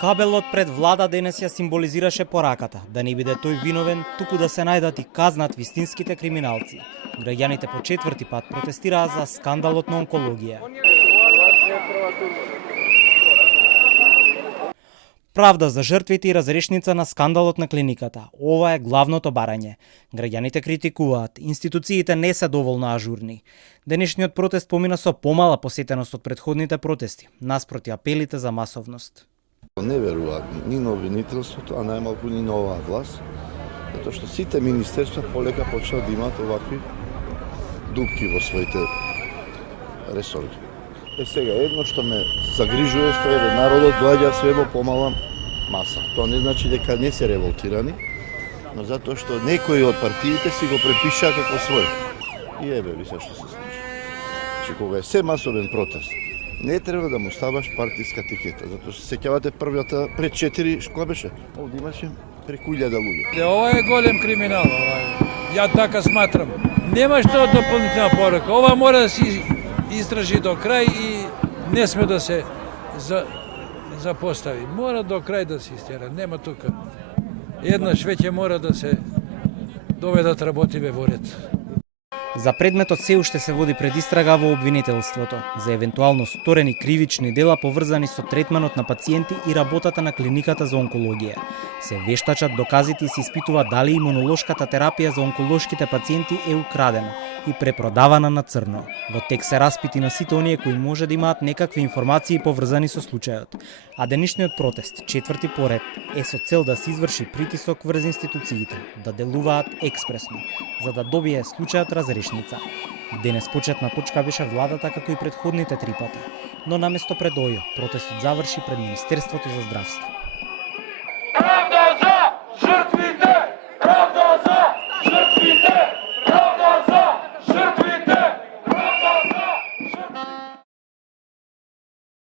Кабелот пред влада денес ја символизираше пораката да не биде тој виновен, туку да се најдат и казнат вистинските криминалци. Граѓаните по четврти пат протестираа за скандалот на онкологија. Правда за жртвите и разрешница на скандалот на клиниката. Ова е главното барање. Граѓаните критикуваат, институциите не се доволно ажурни. Денешниот протест помина со помала посетеност од претходните протести, наспроти апелите за масовност. Не веруваат ни на обвинителството, а најмалку ни на оваа власт, затоа што сите министерства полека почнаа да имаат овакви дупки во своите ресори. Сега едно што ме загрижува што е народот доаѓа све во помала маса. Тоа не значи дека не се револтирани, но затоа што некои од партиите си го препишаа како свој. И ебе ви се што се случи. Че кога е се масовен протест, не треба да му ставаш партиска етикета, затоа што се сеќавате првата пред 4 школа беше. Овде имаше преку 1000 луѓе. Ова е голем криминал, ја така сматрам. Нема што дополнителна порака. Ова мора да се истражи до крај и не сме да се запостави. Мора до крај да се истера, нема тука. Еднаш веќе мора да се доведат работиве во ред. За предметот се уште се води предистрага во обвинителството за евентуално сторени кривични дела поврзани со третманот на пациенти и работата на клиниката за онкологија. Се вештачат доказите и се испитува дали имунолошката терапија за онколошките пациенти е украдена и препродавана на црно. Во тек се распити на сите оние кои може да имаат некакви информации поврзани со случајот. А денешниот протест, четврти поред, е со цел да се изврши притисок врз институциите, да делуваат експресно, за да добие случајот разрешница. Денес почетна точка беше владата како и претходните 3 пати, но наместо пред ОЈО, протестот заврши пред Министерството за здравство.